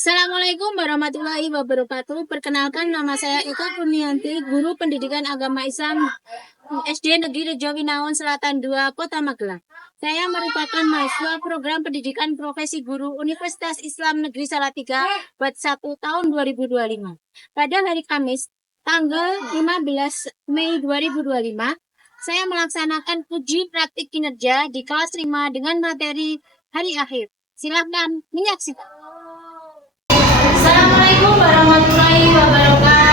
Assalamualaikum warahmatullahi wabarakatuh. Perkenalkan, nama saya Eka Kurnianti, guru pendidikan agama Islam SD Negeri Rejo Winaon Selatan 2, Kota Magelang. Saya merupakan mahasiswa program pendidikan profesi guru Universitas Islam Negeri Salatiga batch 1 tahun 2025. Pada hari Kamis, tanggal 15 Mei 2025, saya melaksanakan uji praktik kinerja di kelas 5 dengan materi hari akhir. Silakan menyaksikan. Assalamualaikum warahmatullahi wabarakatuh.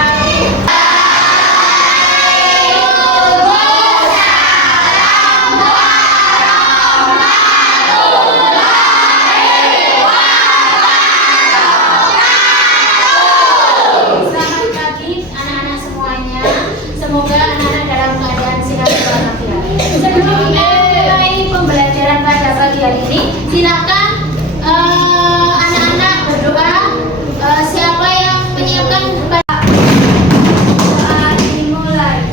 Selamat pagi anak-anak semuanya. Semoga anak-anak dalam keadaan sehat walafiat. Sebelum kita mulai pembelajaran pada pagi hari ini, silakan anak-anak berdoa. Siapa yang menyiapkan dimulai.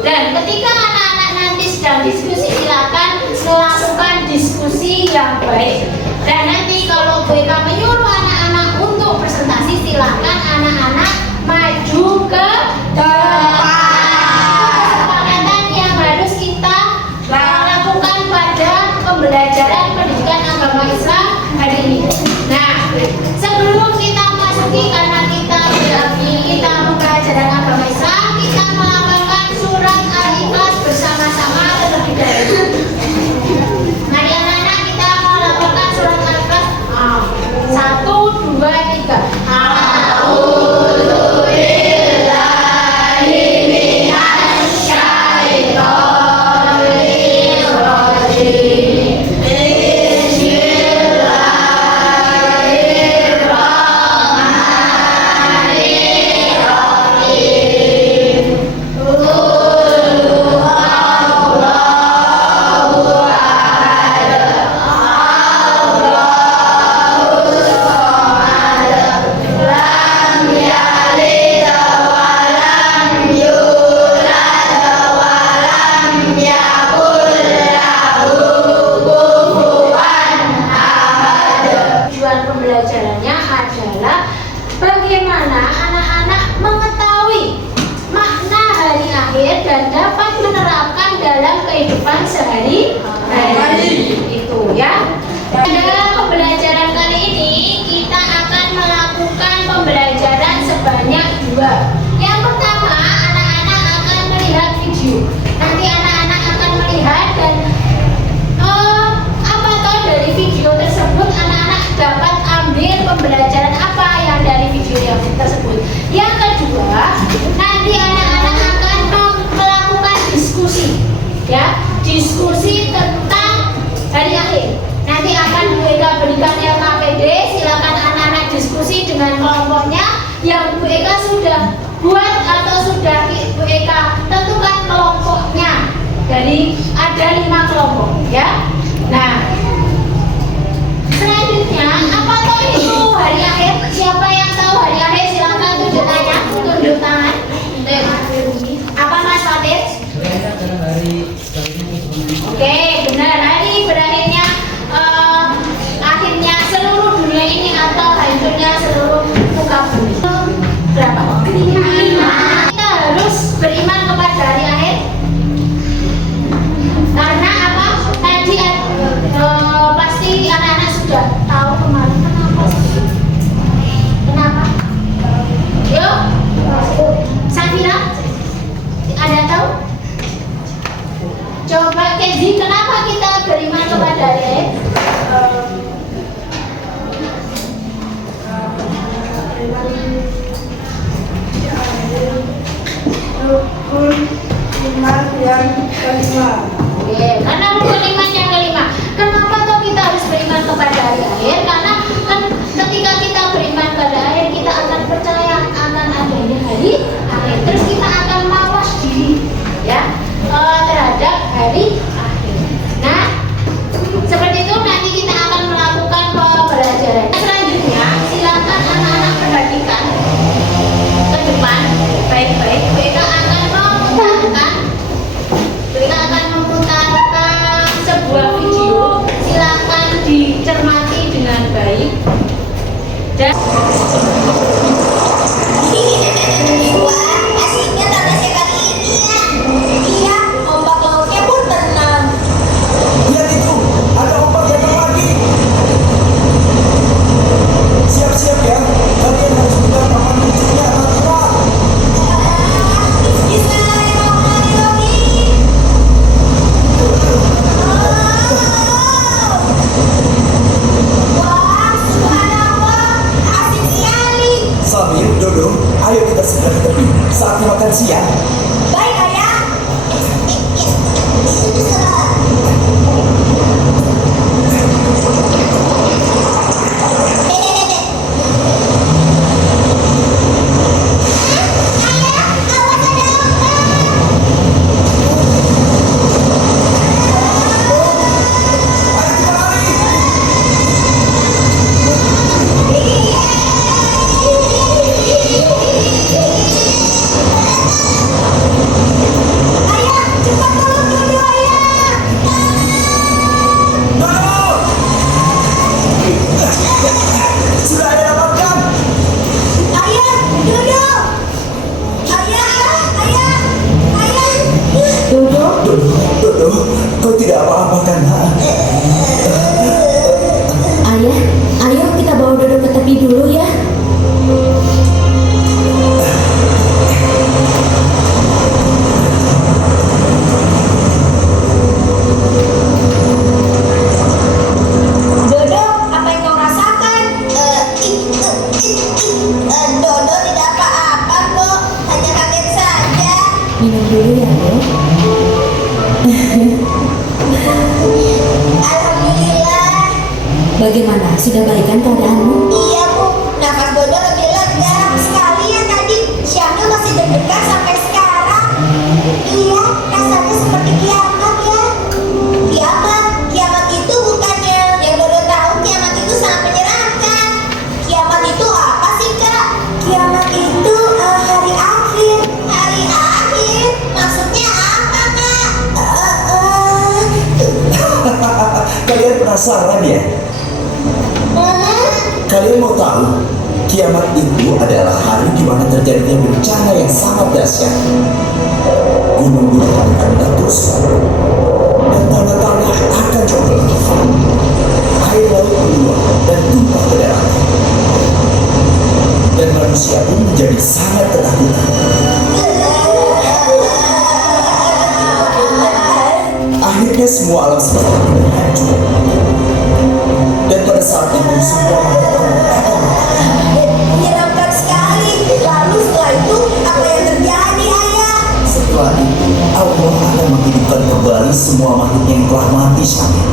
Dan ketika anak-anak nanti sedang diskusi, silakan melakukan diskusi yang baik. Dan nanti kalau Bu Eka menyuruh anak-anak untuk presentasi, silakan anak-anak maju ke depan. Kesepakatan yang harus kita lakukan pada pembelajaran pendidikan agama Islam hari ini. Nah, sebelum kita masuki, karena kita pembelajaran agama Islam, kita melakukan surat Al-Ikhlas bersama-sama terlebih dahulu. Mari anak-anak, kita melakukan surat Al-Ikhlas. 1, 2, 3. Bismillahirrahmanirrahim. sudah buat atau sudah Bu Eka tentukan kelompoknya. Jadi ada 5 kelompok ya. Nah, selanjutnya apa tuh itu hari akhir? Siapa yang tahu hari akhir silakan tunjuk tangan, tunjuk tangan. Apa Mas Fatir? Oke, benar. Hari berakhirnya akhirnya seluruh dunia ini atau hancurnya seluruh muka bumi. Berapa? 5. Kita harus beriman kepada hari akhir. Karena apa? Tadi pasti anak-anak sudah tahu kemarin kenapa sih? Kenapa? Yuk, Safira, ada tahu? Coba Kenzi, kenapa kita beriman kepada hari akhir? Iman yang kelima. Oke, karena rukun iman yang kelima. Kenapa toh kita harus beriman kepada hari akhir? Karena kan ketika kita beriman pada akhir, kita akan percaya akan adanya hari akhir. Terus kita akan mawas diri ya terhadap hari akhir. Nah, seperti itu nanti kita akan melakukan pembelajaran. Selanjutnya, silakan anak-anak perhatikan ke depan baik-baik. Kita akan memutarkan sebuah video. Silakan dicermati dengan baik. Dan Wah, asiknya tanah kali ini ya. Iya, ombak lautnya pun tenang. Lihat itu, ada ombak datang lagi. Siap-siap ya, kalian harus buka papan lucunya natural. Bismillahirrahmanirrahim. Wah, subhanallah, asik sekali. Samir, Dodo, ayo kita segera ke tepi. Saatnya makan siang. Baik, ayah. Ayo kita lari. Ayah, cepat tolong dulu, ayah. Dodo! Sudah ada dapatkan. Ayah, duduk. Ayah, ayah, ayah. Dodo, Dodo, kau tidak apa-apa kan? Ayah, ayo kita bawa Dodo ke tepi dulu ya. Dodo, apa yang kau rasakan? Dodo tidak apa-apa kok, hanya kaget saja. Minum dulu ya, Dok. Alhamdulillah. Bagaimana? Sudah baikan keadaanmu? Iya, Bu. Nafas Dodo lebih lega sekali ya tadi. Syamil masih deg-degan sampai sekarang. Iya, rasanya seperti kiamat ya. Kiamat? Kiamat itu bukannya yang Dodo tahu. Kiamat itu sangat menyeramkan. Kiamat itu apa sih, Kak? Kiamat itu hari akhir. Hari akhir? Maksudnya apa, Kak? Kalian penasaran ya? Kalian mau tahu? Kiamat itu adalah hari di mana terjadinya bencana yang sangat dahsyat. Gunung-gunung akan meletus dan tanah-tanah akan jatuh. Air laut meluap dan tumpah ke daratan. Dan manusia pun menjadi sangat ketakutan. Akhirnya semua alam semesta hancur. Dan pada saat itu semua makhluk akan Menyeramkan sekali. Lalu setelah itu apa yang terjadi, Ayah? Setelah itu Allah akan menghidupkan kembali semua makhluk yang telah mati Syamil.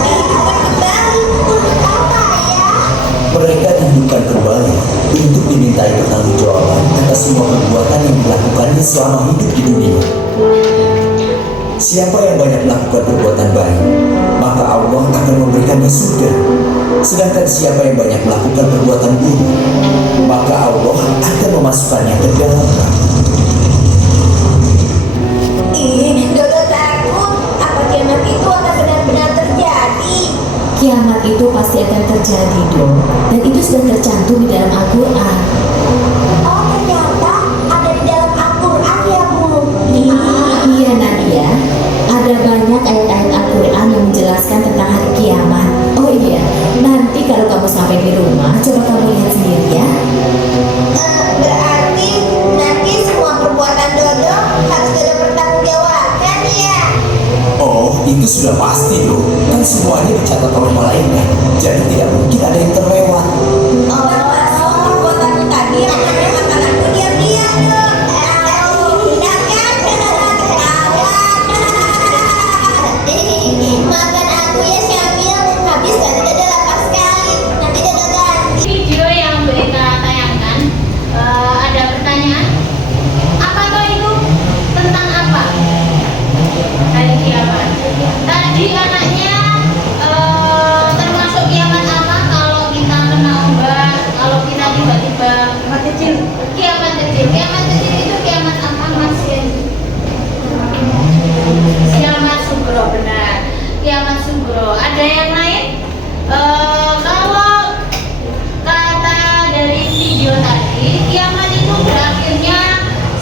Dihidupkan kembali untuk apa, Ayah? Mereka dihidupkan kembali untuk dimintai pertanggungjawaban semua perbuatan yang dilakukannya selama hidup di dunia. Siapa yang banyak melakukan perbuatan baik, maka Allah akan memberikannya surga. Sedangkan siapa yang banyak melakukan perbuatan buruk, maka Allah akan memasukkannya ke dalam neraka. Ih, Dodo takut. Apa kiamat itu akan benar-benar terjadi? Kiamat itu pasti akan terjadi, dong. Dan itu sudah tercantum di dalam Al-Quran. Oh, ternyata ada di dalam Al-Quran ya, Bu. Iya, Nadia. Ada banyak ayat-ayat Al-Quran yang menjelaskan tentang hari kiamat. Oh iya, nanti kalau kamu sampai di rumah, coba kamu lihat sendiri ya. Berarti nanti semua perbuatan Dodo harus Dodo pertanggungjawabkan ya. Oh, itu sudah pasti dong. Kan semuanya dicatat oleh malaikat. Jadi tidak mungkin ada yang terlewat. Oh, termasuk perbuatan tadi yang namanya makan aku diam-diam dong. Makan aku ya Syamil. Habis tadi Dodo lapar sekali. Nanti Dodo ganti. Video yang mereka tayangkan ada pertanyaan. Apa toh itu? Tentang apa? Hari kiamat. Tadi anaknya termasuk kiamat apa? Kalau kita kena ombak, kalau kita tiba-tiba Kiamat kecil. kiamat kecil. Kiamat kecil itu kiamat apa Mas Kenzi? Kiamat sugro, benar. Kiamat sugro. Ada yang lain? Kalau kata dari video tadi, kiamat itu berakhirnya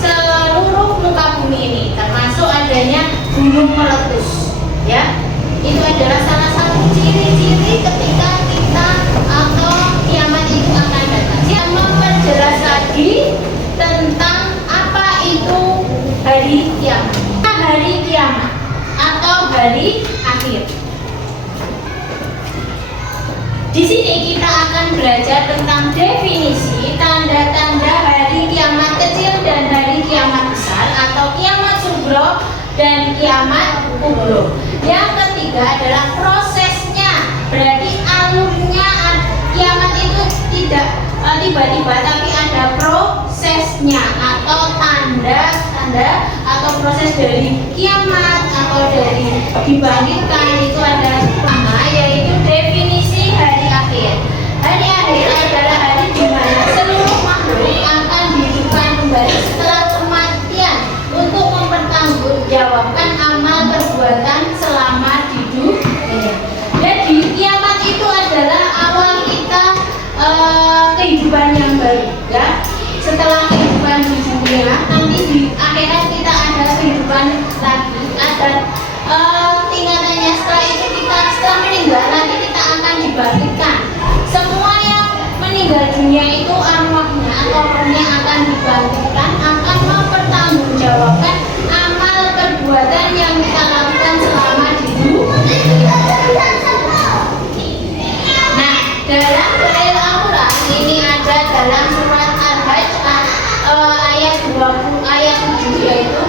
seluruh muka bumi ini, termasuk adanya gunung meletus. Ya, itu adalah salah satu ciri-ciri ketika kita atau kiamat itu akan datang. Dia memperjelas lagi tentang apa itu hari kiamat. Hari kiamat atau hari akhir. Di sini kita akan belajar tentang definisi, tanda-tanda hari kiamat kecil dan hari kiamat besar atau kiamat sugro dan kiamat kubro. Yang ketiga adalah prosesnya. Berarti alurnya kiamat itu tidak tiba-tiba, tapi ada prosesnya atau tanda-tanda atau proses dari kiamat atau dari dibangkitkan. Itu ada pertama, yaitu definisi hari akhir. Hari akhir adalah hari di mana seluruh makhluk akan dihidupkan kembali setelah kematian untuk mempertanggungjawabkan amal perbuatan selama di dunia. Jadi kiamat itu adalah awal kita kehidupan yang baru, ya. Setelah kehidupan di dunia, nanti di akhirat kita ada kehidupan lagi, ada tingkatannya. Setelah itu kita setelah meninggal nanti kita akan dibangkitkan. Semua yang meninggal dunia itu arwahnya atau rohnya akan dibangkitkan, akan mempertanggungjawabkan amal perbuatan yang kita lakukan selama di dunia. Nah, dalam dalil Al-Quran ini ada dalam surat Al-Hajj ayat 20 ayat 7, yaitu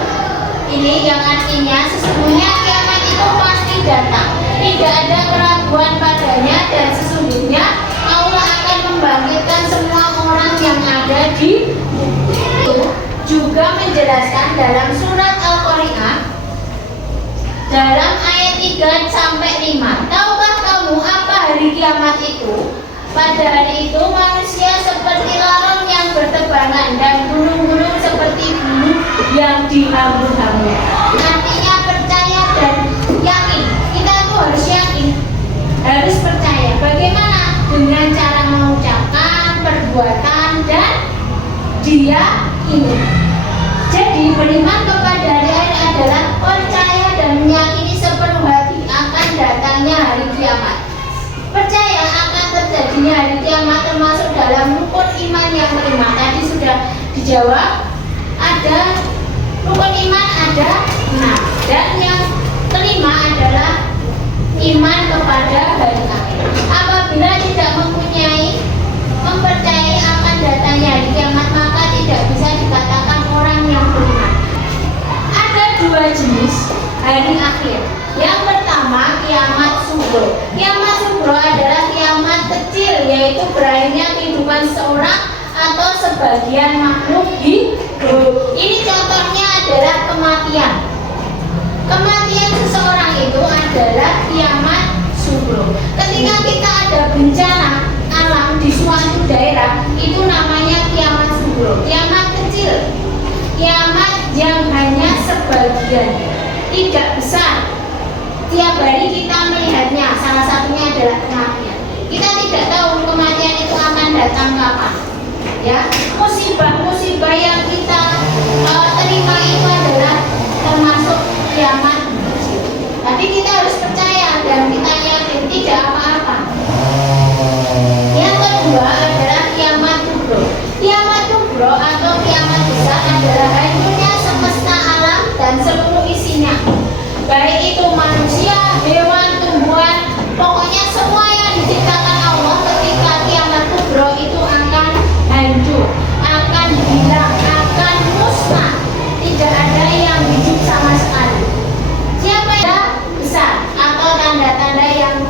ini yang artinya sesungguhnya kiamat itu pasti datang, tidak ada keraguan padanya, dan sesungguhnya Allah akan membangkitkan semua orang yang ada di itu. Juga menjelaskan dalam surat Al-Qari'ah dalam ayat 3 sampai 5. Tahukah kamu apa hari kiamat itu? Pada hari itu manusia seperti larang yang bertebangan dan gunung-gunung seperti bulu yang dihambur-hambur. Artinya percaya dan yakin. Kita itu harus yakin, harus percaya. Bagaimana? Dengan cara mengucapkan, perbuatan, dan diyakini. Jadi beriman kepada hari akhir adalah percaya dan meyakini sepenuh hati akan datangnya hari kiamat. Percaya akan terjadinya hari kiamat termasuk dalam rukun iman yang kelima. Tadi sudah dijawab, ada rukun iman ada 6, dan yang kelima adalah iman kepada hari akhir. Apabila tidak mempercayai akan datangnya hari kiamat, maka tidak bisa dikatakan orang yang beriman. Ada 2 jenis hari akhir. Yang pertama, kiamat sugro. Kiamat sugro adalah kiamat kecil, yaitu berakhirnya kehidupan seorang atau sebagian makhluk di Ini contohnya adalah kematian. Kematian seseorang itu adalah kiamat subro. Ketika kita ada bencana alam di suatu daerah, itu namanya kiamat subro. Kiamat kecil, kiamat yang hanya sebagian, tidak besar. Tiap hari kita melihatnya, salah satunya adalah kematian. Kita tidak tahu kematian itu akan datang kapan. Ya, musibah-musibah yang kita terima itu adalah termasuk kiamat kecil. Tapi kita harus percaya dan kita yakin tidak apa-apa. Yang kedua adalah kiamat kubro. Kiamat kubro atau kiamat besar adalah hancurnya semesta alam dan seluruh isinya. Baik itu manusia, hewan, tumbuhan, pokoknya semua yang diciptakan Allah ketika kiamat kubro itu akan hancur, akan hilang, akan musnah. Tidak ada yang hidup sama sekali. Siapa yang besar atau tanda-tanda yang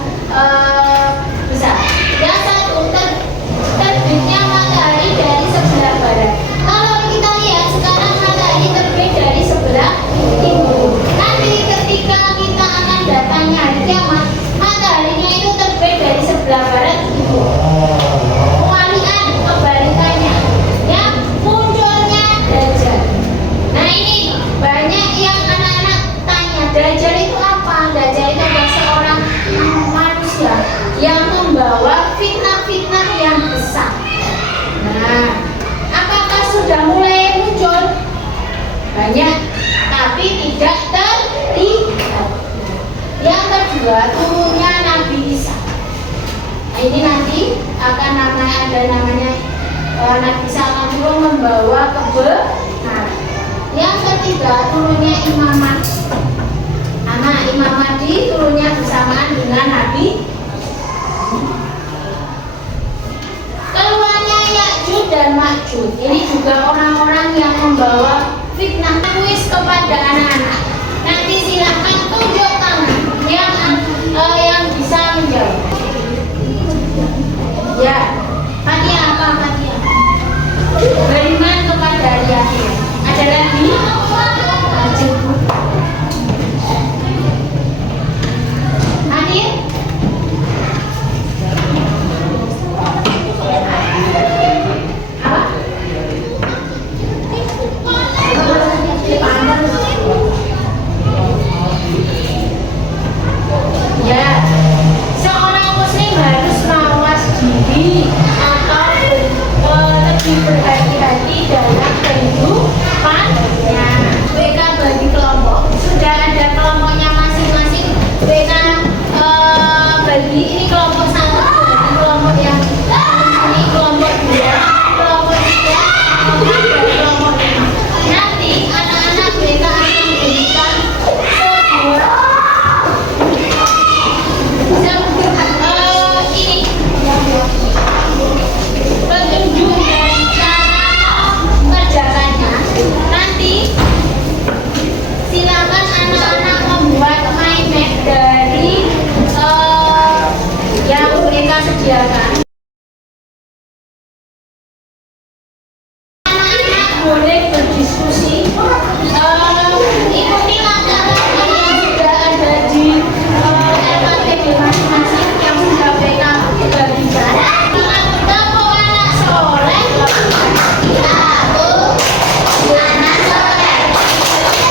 besar? Yang satu, terbitnya matahari dari sebelah barat. Kalau kita lihat sekarang matahari terbit dari sebelah timur. Nanti ketika kita akan datangnya hari kiamat, mataharinya itu terbit dari sebelah barat timur. Kebalikannya, ya, munculnya Dajjal. Nah ini banyak yang anak-anak tanya, Dajjal itu apa? Dajjal itu adalah seorang manusia yang membawa fitnah-fitnah yang besar. Nah, apakah sudah mulai muncul? Banyak, tapi tidak terlihat. Yang kedua, turunnya Nabi Isa. Nah, ini nanti akan ada namanya Nabi Isa akan turun membawa kebenaran. Yang ketiga, turunnya Imam Mahdi. Nah, Imam Mahdi turunnya bersamaan dengan Nabi. Keluarnya Ya'juj dan Ma'juj. Ini juga orang-orang yang membawa fitnah. Kuis kepada anak-anak. Nanti silakan tunjuk tangan yang bisa menjawab. Ya, Fatia apa Fatia? Beriman kepada hari akhir. Ada lagi? Hadir? Ya, seorang muslim harus mawas diri atau lebih berhati-hati dalam kehidupannya. BK bagi kelompok sudah ada kelompoknya masing-masing. BK bagi ini kelompok 1, bagi kelompok yang ini kelompok 2, kelompok 3, dan kelompok 5. Nanti anak-anak BK akan memberikan petunjuk dan cara mengerjakannya. Nanti silakan anak-anak membuat mind map dari yang mereka sediakan. Anak-anak boleh berdiskusi, ikutilah yang sudah ada di LKPD masing-masing yang sudah mereka bagikan. Kamu anak soleh, aku anak soleh,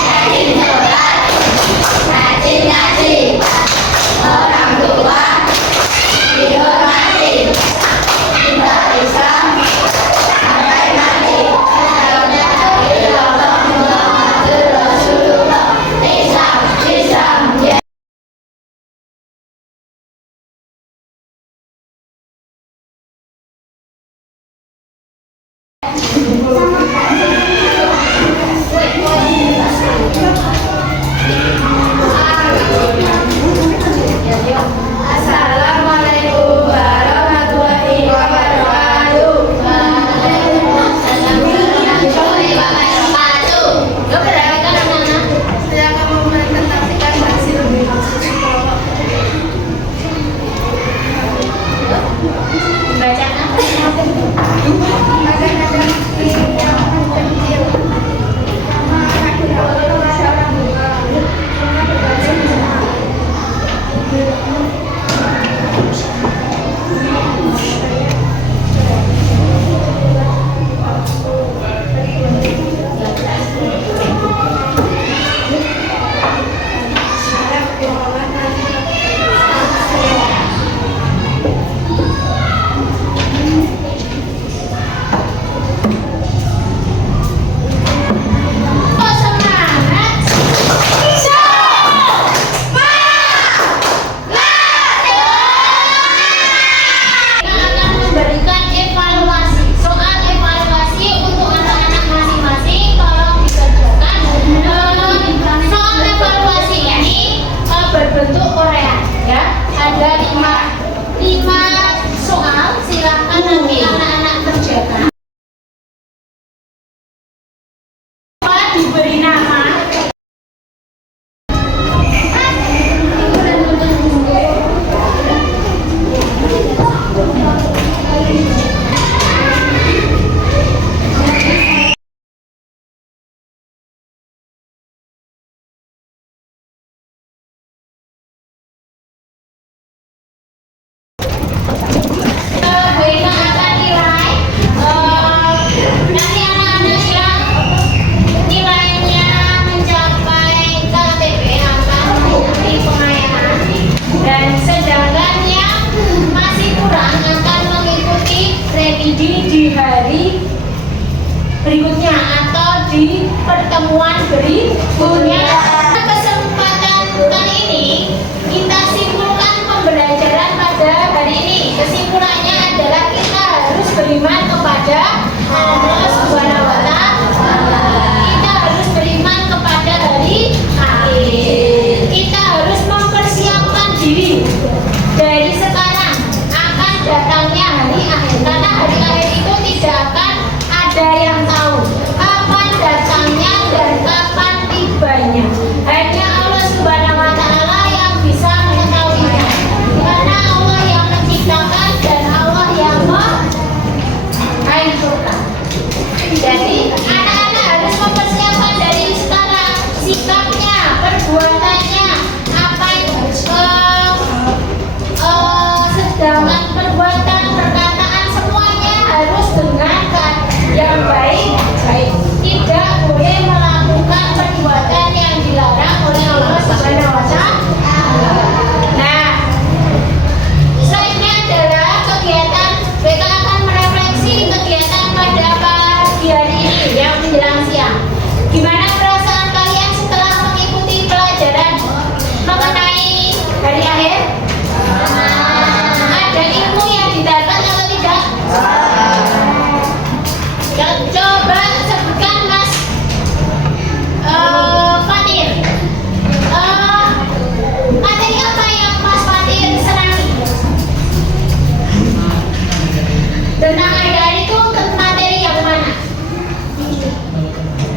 rajin sholat, rajin ngaji, orang tua dihormati, cinta Islam sampai mati. La ilaha illallah Muhammadur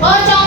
Oh,